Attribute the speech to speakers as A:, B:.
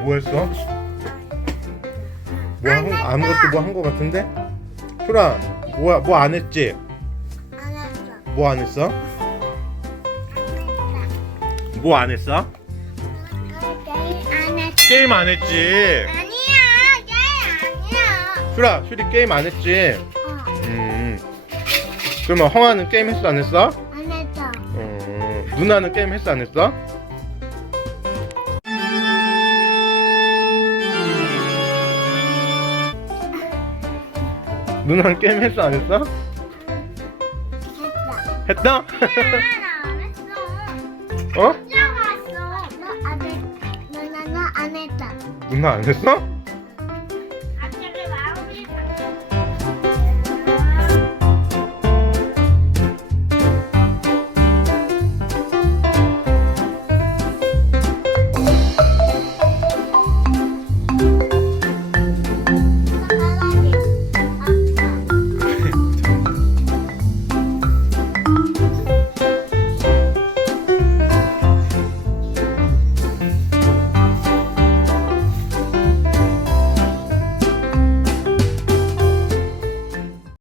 A: 뭐 했어? 아무것도 뭐 한 거 같은데? 슈라 뭐 안 했지?
B: 안 했어.
A: 뭐 안 했어? 뭐 안 했어?
B: 게임 안 했어.
A: 게임 안 했지.
B: 아니야, 게임 아니야.
A: 슈라 슈리 게임 안 했지?
B: 어,
A: 그러면 헝아는 게임 했어 안 했어?
B: 안 했어.
A: 누나는 게임 했어 안 했어? 누나는 게임 했어 안 했어?
B: 했어.
A: 했다?
B: 나안 했어.
A: 어?
B: 혼자 갔어. 너 안 했. 너 안 했다.
A: 누나 안 했어?